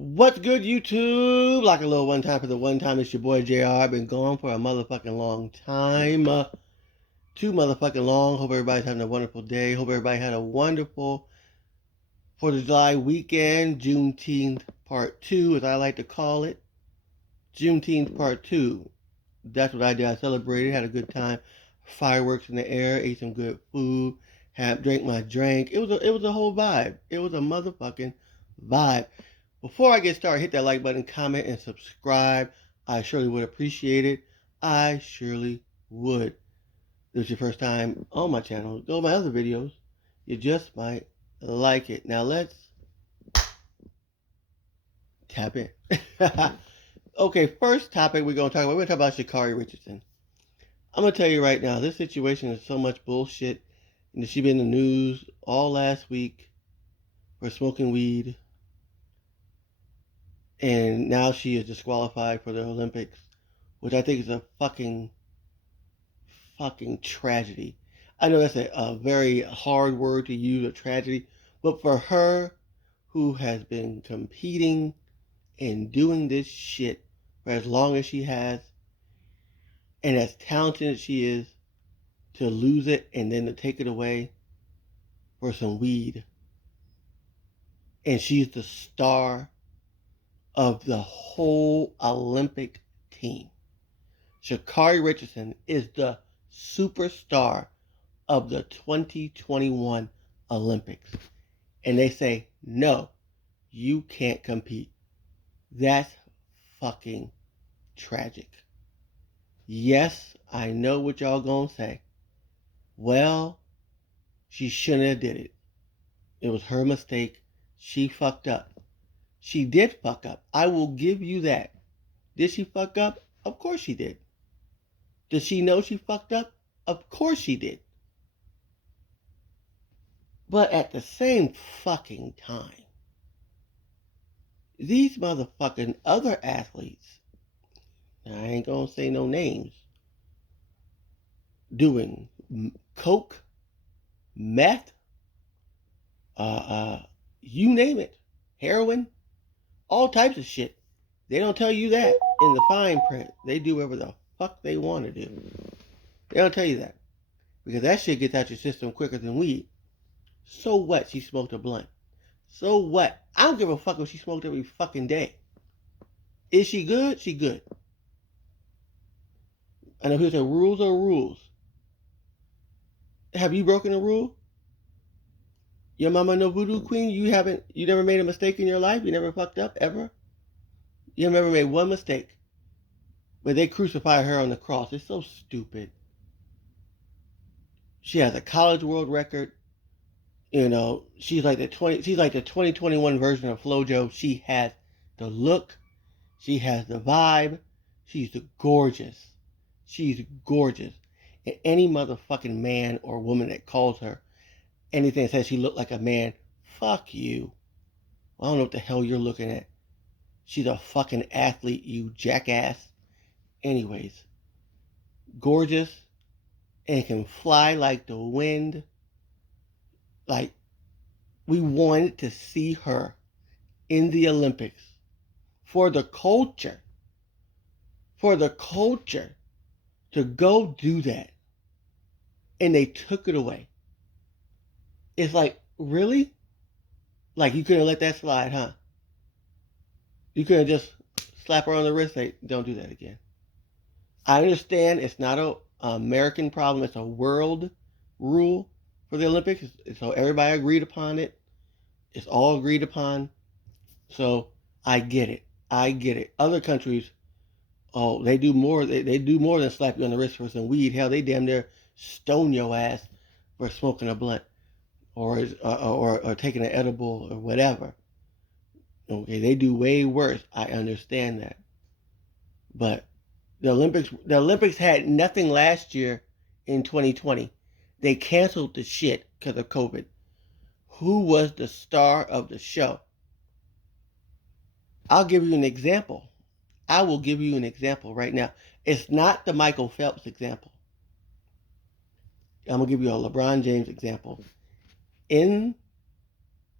What's good, YouTube? Like a little one time for the one time. It's your boy JR. I've been gone for a motherfucking long time. Too motherfucking long. Hope everybody's having a wonderful day. Hope everybody had a wonderful 4th of July weekend. Juneteenth Part 2, as I like to call it. Juneteenth Part 2. That's what I did. I celebrated, had a good time. Fireworks in the air, ate some good food, drank my drink. It was a whole vibe. It was a motherfucking vibe. Before I get started, hit that like button, comment, and subscribe. I surely would appreciate it. I surely would. If this is your first time on my channel, go to my other videos. You just might like it. Now let's tap in. Okay, first topic we're going to talk about Sha'carri Richardson. I'm going to tell you right now, this situation is so much bullshit. And she's been in the news all last week for smoking weed. And now she is disqualified for the Olympics, which I think is a fucking tragedy. I know that's a very hard word to use, a tragedy, but for her, who has been competing and doing this shit for as long as she has, and as talented as she is, to lose it and then to take it away for some weed, and she's the star of the whole Olympic team. Sha'carri Richardson is the superstar of the 2021 Olympics. And they say, no, you can't compete. That's fucking tragic. Yes, I know what y'all gonna say. Well, she shouldn't have did it. It was her mistake. She fucked up. She did fuck up. I will give you that. Did she fuck up? Of course she did. Does she know she fucked up? Of course she did. But at the same fucking time, these motherfucking other athletes, I ain't gonna say no names, doing coke, meth, you name it, heroin, all types of shit. They don't tell you that in the fine print. They do whatever the fuck they want to do. They don't tell you that. Because that shit gets out your system quicker than weed. So what? She smoked a blunt. So what? I don't give a fuck if she smoked every fucking day. Is she good? She good. I know people say rules are rules. Have you broken a rule? Your mama no voodoo queen? You never made a mistake in your life? You never fucked up ever? You never made one mistake. But they crucify her on the cross. It's so stupid. She has a college world record. You know, she's like the 2021 version of FloJo. She has the look, she has the vibe, she's gorgeous. She's gorgeous. And any motherfucking man or woman that calls her anything that says she looked like a man, fuck you. I don't know what the hell you're looking at. She's a fucking athlete, you jackass. Anyways, gorgeous and can fly like the wind. Like, we wanted to see her in the Olympics for the culture to go do that. And they took it away. It's like, really? Like, you couldn't let that slide, huh? You couldn't just slap her on the wrist and say, don't do that again. I understand it's not an American problem, it's a world rule for the Olympics. So everybody agreed upon it. It's all agreed upon. So I get it. Other countries, oh, they do more. They do more than slap you on the wrist for some weed. Hell, they damn near stone your ass for smoking a blunt or taking an edible or whatever. Okay, they do way worse. I understand that. But the Olympics had nothing last year in 2020. They canceled the shit because of COVID. Who was the star of the show? I'll give you an example. I will give you an example right now. It's not the Michael Phelps example. I'm going to give you a LeBron James example. In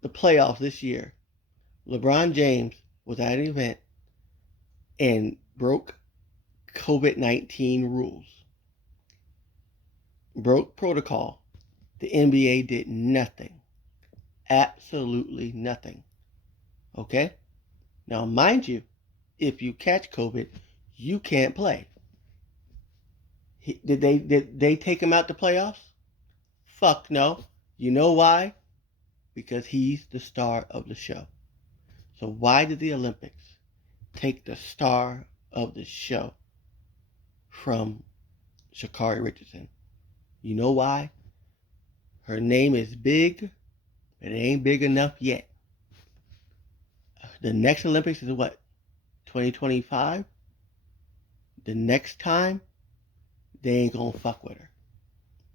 the playoffs this year, LeBron James was at an event and broke COVID-19 rules, broke protocol. The NBA did nothing. Absolutely nothing. Okay? Now, mind you, if you catch COVID, you can't play. Did they take him out the playoffs? Fuck no. You know why? Because he's the star of the show. So why did the Olympics take the star of the show from Sha'carri Richardson? You know why? Her name is big, but it ain't big enough yet. The next Olympics is what? 2025? The next time, they ain't gonna fuck with her.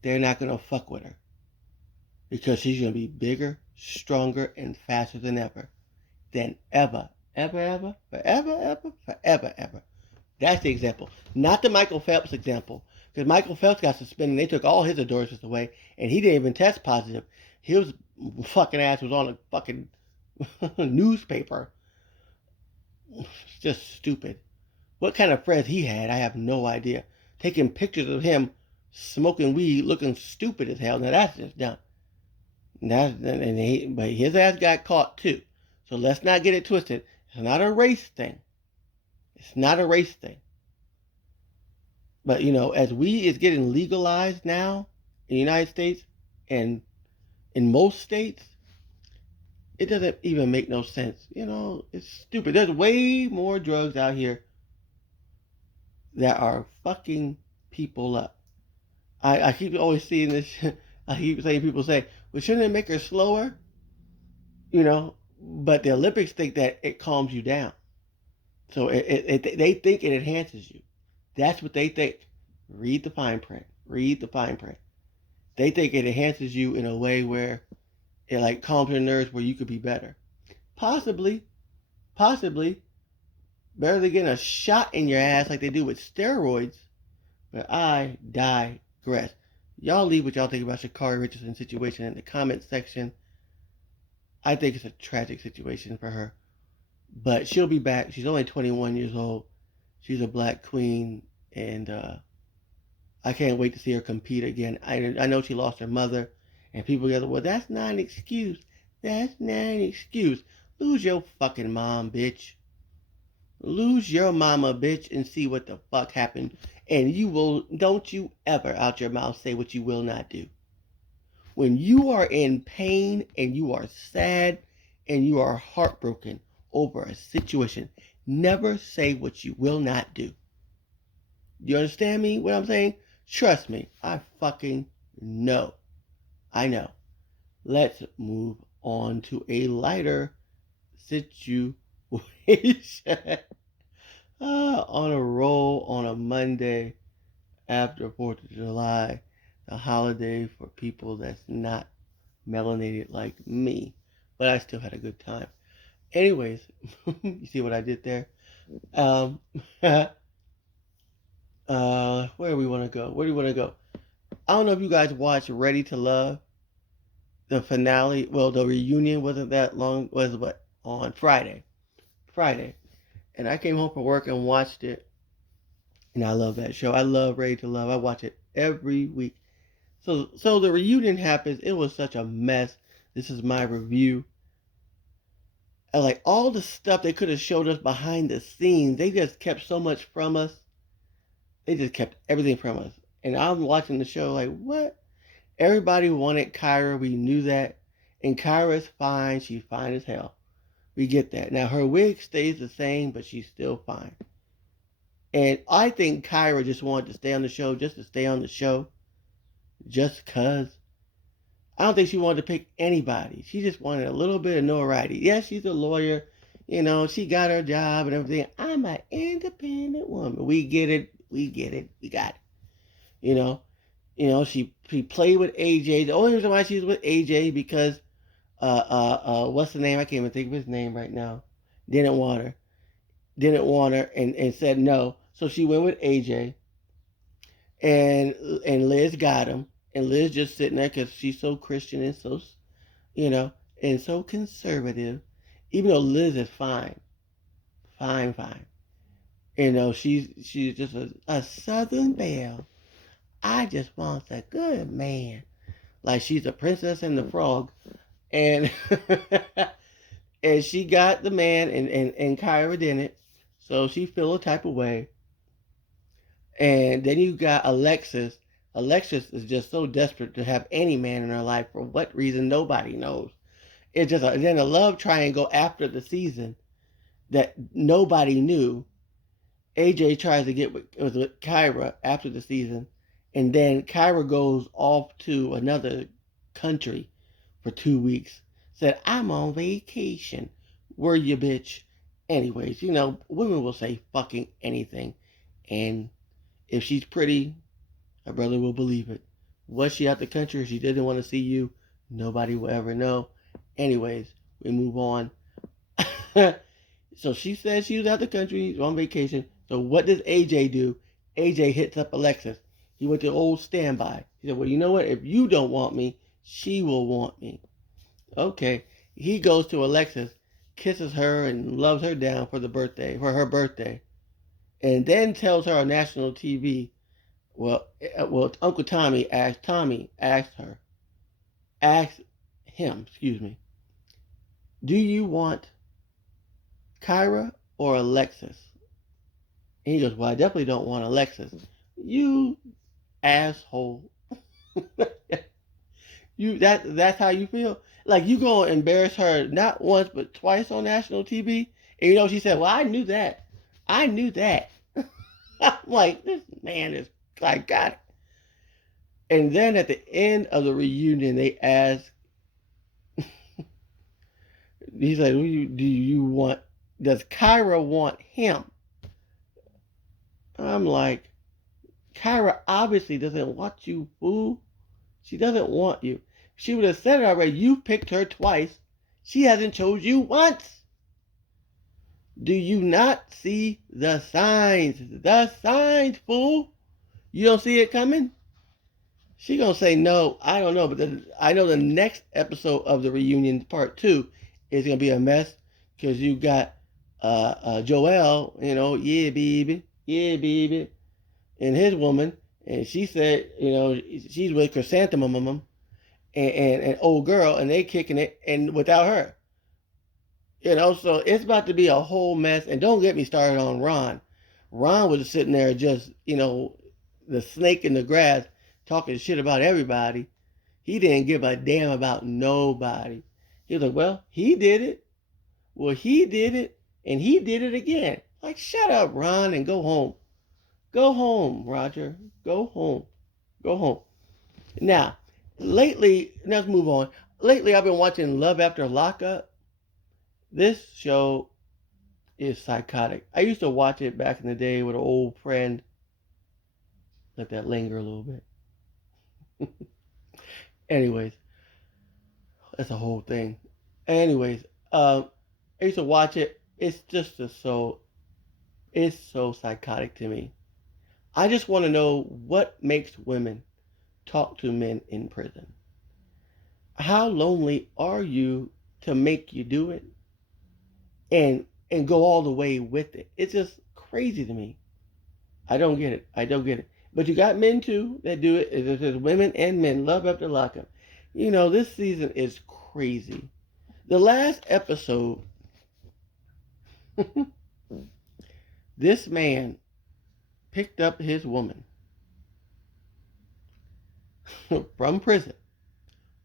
They're not gonna fuck with her. Because she's gonna be bigger, stronger, and faster than ever. Than ever. Ever. That's the example. Not the Michael Phelps example. Because Michael Phelps got suspended and they took all his endorsements away and he didn't even test positive. His fucking ass was on a fucking newspaper. It's just stupid. What kind of friends he had, I have no idea. Taking pictures of him smoking weed, looking stupid as hell. Now that's just dumb. But his ass got caught too. So let's not get it twisted. It's not a race thing. It's not a race thing. But as weed is getting legalized now in the United States and in most states, it doesn't even make no sense. It's stupid. There's way more drugs out here that are fucking people up. I keep always seeing this. I keep saying people say, well, shouldn't it make her slower? But the Olympics think that it calms you down. So they think it enhances you. That's what they think. Read the fine print. They think it enhances you in a way where it like calms your nerves where you could be better. Possibly. Better than getting a shot in your ass like they do with steroids. But I digress. Y'all leave what y'all think about Sha'carri Richardson's situation in the comment section. I think it's a tragic situation for her. But she'll be back. She's only 21 years old. She's a black queen. And I can't wait to see her compete again. I know she lost her mother. And people go, well, that's not an excuse. Lose your fucking mom, bitch. Lose your mama, bitch, and see what the fuck happened. And don't you ever out your mouth say what you will not do. When you are in pain and you are sad and you are heartbroken over a situation, never say what you will not do. You understand me, what I'm saying? Trust me, I fucking know. I know. Let's move on to a lighter situation. On a roll on a Monday after 4th of July, the holiday for people that's not melanated like me. But I still had a good time. Anyways, you see what I did there? Where do we want to go? I don't know if you guys watched Ready to Love. The finale, well, the reunion wasn't that long, was what? On Friday. And I came home from work and watched it. And I love that show. I love Ready to Love. I watch it every week. So the reunion happens. It was such a mess. This is my review. And like all the stuff they could have showed us behind the scenes, they just kept so much from us. They just kept everything from us. And I'm watching the show like, what? Everybody wanted Kyra. We knew that. And Kyra's fine. She's fine as hell. We get that. Now, her wig stays the same, but she's still fine. And I think Kyra just wanted to stay on the show just to stay on the show. Just because. I don't think she wanted to pick anybody. She just wanted a little bit of notoriety. Yes, she's a lawyer. She got her job and everything. I'm an independent woman. We get it. We got it. She played with AJ. The only reason why she's with AJ because what's the name? I can't even think of his name right now. Didn't want her and said no. So she went with AJ and Liz got him. And Liz just sitting there because she's so Christian and so, and so conservative. Even though Liz is fine. Fine, fine. You know, she's just a Southern belle. I just want a good man. Like she's a princess and the frog. And and she got the man and Kyra didn't. So she feel a type of way. And then you got Alexis. Alexis is just so desperate to have any man in her life for what reason nobody knows. It's just then a love triangle after the season that nobody knew. AJ tries to get with Kyra after the season, and then Kyra goes off to another country for 2 weeks. Said, I'm on vacation. Were you, bitch? Anyways, you know, women will say fucking anything. And if she's pretty, her brother will believe it. Was she out the country? She didn't want to see you. Nobody will ever know. Anyways, we move on. So she said she was out the country on vacation. So what does AJ do? AJ hits up Alexis. He went to old standby. He said, well, you know what? If you don't want me, she will want me. Okay. He goes to Alexis, kisses her, and loves her down for her birthday. And then tells her on national TV, Uncle Tommy asked him, do you want Kyra or Alexis? And he goes, well, I definitely don't want Alexis. You asshole. That's how you feel? Like you gonna embarrass her not once but twice on national TV? And you know she said, well, I knew that. I'm like, this man is like got it. And then at the end of the reunion they ask, he's like, does Kyra want him? I'm like, Kyra obviously doesn't want you, fool. She doesn't want you. She would have said it already. You picked her twice. She hasn't chose you once. Do you not see the signs? The signs, fool. You don't see it coming? She gonna say no. I don't know, but I know the next episode of the reunion, part 2, is gonna be a mess because you got Joel. You know, yeah, baby, and his woman, and she said, you know, she's with Chrysanthemum and old girl, and they kicking it, and without her, you know, so it's about to be a whole mess. And don't get me started on Ron. Ron was sitting there just, you know, the snake in the grass, talking shit about everybody. He didn't give a damn about nobody. He was like, well, he did it. Well, he did it, and he did it again. Like, shut up, Ron, and go home. Go home, Roger. Go home. Go home. Now, let's move on. Lately, I've been watching Love After Lockup. This show is psychotic. I used to watch it back in the day with an old friend. Let that linger a little bit. Anyways, that's a whole thing. Anyways, I used to watch it. It's just it's so psychotic to me. I just want to know what makes women talk to men in prison. How lonely are you to make you do it and go all the way with it? It's just crazy to me. I don't get it. But you got men too that do it. It says women and men, Love After Lockup. You know, this season is crazy. The last episode, this man picked up his woman from prison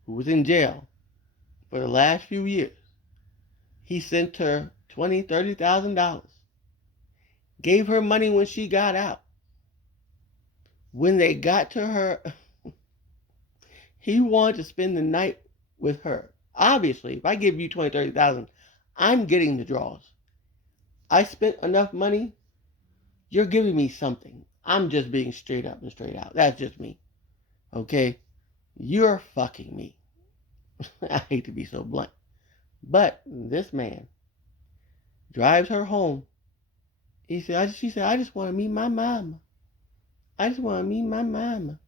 who was in jail for the last few years. He sent her $20,000, $30,000. Gave her money when she got out. When they got to her, he wanted to spend the night with her. Obviously, if I give you 20, 30,000, I'm getting the draws. I spent enough money. You're giving me something. I'm just being straight up and straight out. That's just me. Okay? You're fucking me. I hate to be so blunt. But this man drives her home. She said, I just want to meet my mama. I just want to meet my mama.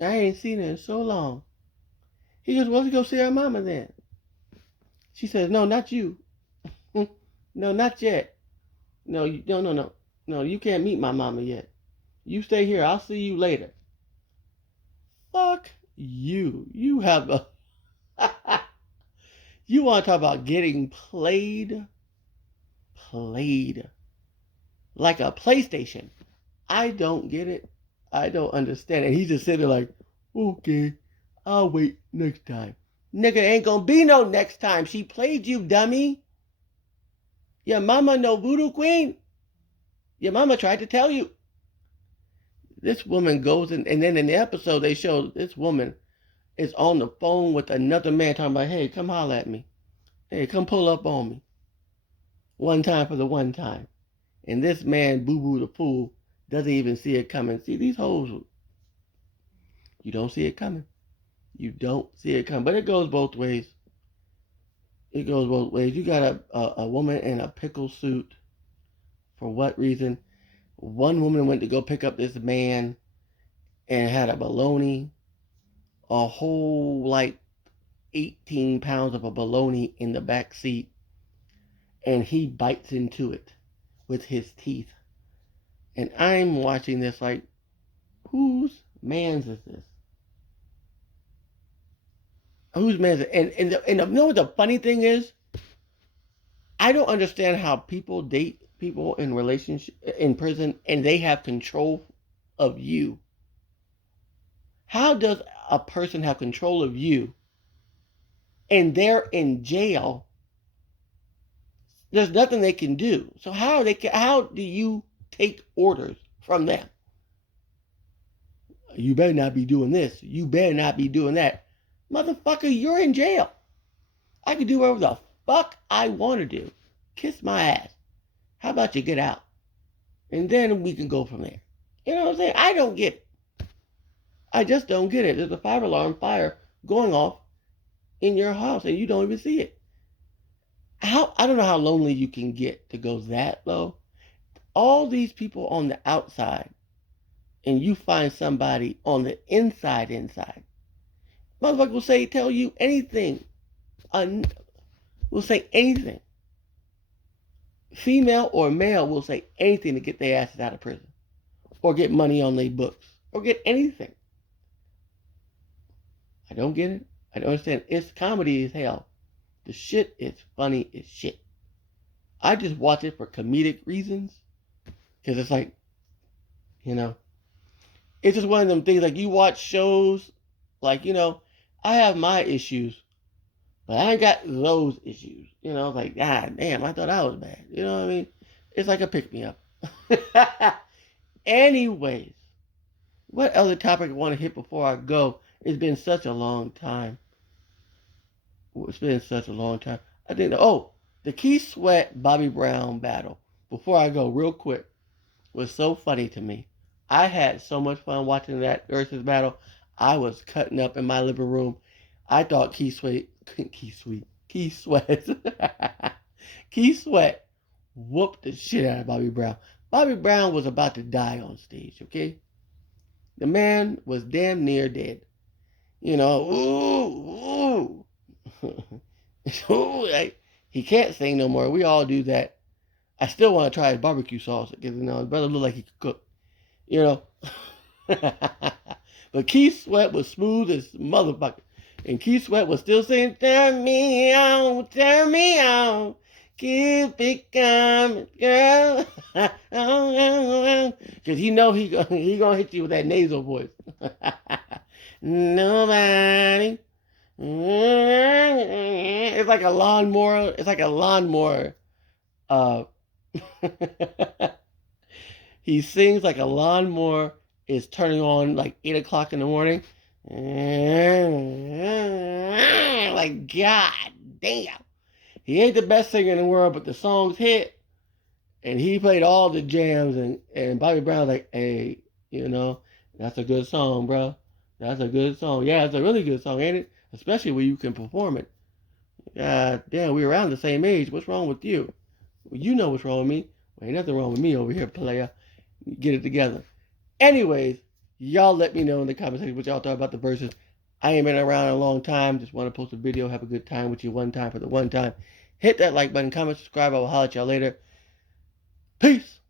I ain't seen her in so long. He goes, well, let's go see her mama then. She says, no, not you. No, not yet. No, no, no, no. No, you can't meet my mama yet. You stay here. I'll see you later. Fuck you. You have a. You want to talk about getting played? Played. Like a PlayStation. I don't get it. I don't understand. And he's just sitting there like, okay, I'll wait next time. Nigga, ain't gonna be no next time. She played you, dummy. Your mama no voodoo queen. Your mama tried to tell you. This woman goes in, and then in the episode they show this woman is on the phone with another man talking about, hey, come holler at me. Hey, come pull up on me. One time for the one time. And this man, Boo Boo the Fool, doesn't even see it coming. See, these hoes, you don't see it coming. You don't see it coming. But it goes both ways. It goes both ways. You got a woman in a pickle suit. For what reason? One woman went to go pick up this man and had a bologna, a whole like 18 pounds of a bologna in the back seat, and he bites into it with his teeth. And I'm watching this like, whose man's is this? Whose man's it? And you know what the funny thing is? I don't understand how people date people in relationship in prison and they have control of you. How does a person have control of you and they're in jail? There's nothing they can do. So how do you take orders from them? You better not be doing this. You better not be doing that. Motherfucker, you're in jail. I can do whatever the fuck I want to do. Kiss my ass. How about you get out? And then we can go from there. You know what I'm saying? I don't get it. I just don't get it. There's a 5-alarm fire going off in your house and you don't even see it. I don't know how lonely you can get to go that low. All these people on the outside and you find somebody on the inside. Motherfucker will tell you anything. Will say anything. Female or male will say anything to get their asses out of prison. Or get money on their books. Or get anything. I don't get it. I don't understand. It's comedy as hell. The shit is funny as shit. I just watch it for comedic reasons. Because it's like, you know, it's just one of them things like you watch shows, like, you know, I have my issues, but I ain't got those issues. You know, like, God damn, I thought I was bad. You know what I mean? It's like a pick-me-up. Anyways, what other topic I want to hit before I go? It's been such a long time. It's been such a long time. I think, the Keith Sweat Bobby Brown battle, before I go real quick, was so funny to me. I had so much fun watching that versus battle. I was cutting up in my living room. I thought Keith Sweat Keith Sweat whooped the shit out of Bobby Brown. Bobby Brown was about to die on stage, okay? The man was damn near dead. You know, he can't sing no more. We all do that. I still want to try his barbecue sauce because, you know, his brother looked like he could cook. You know. But Keith Sweat was smooth as motherfucker. And Keith Sweat was still saying, turn me on, keep it coming, girl. Because you know he gonna hit you with that nasal voice. Nobody. It's like a lawnmower. He sings like a lawnmower is turning on like 8 o'clock in the morning. Like, God damn. He ain't the best singer in the world, but the songs hit. And he played all the jams. And Bobby Brown's like, hey, you know, that's a good song, bro. That's a good song. Yeah, it's a really good song, ain't it? Especially when you can perform it. God damn, we're around the same age. What's wrong with you? Well, you know what's wrong with me. Well, ain't nothing wrong with me over here, player. Get it together. Anyways, y'all let me know in the comment section what y'all thought about the verses. I ain't been around a long time. Just want to post a video, have a good time with you one time for the one time. Hit that like button, comment, subscribe. I will holler at y'all later. Peace.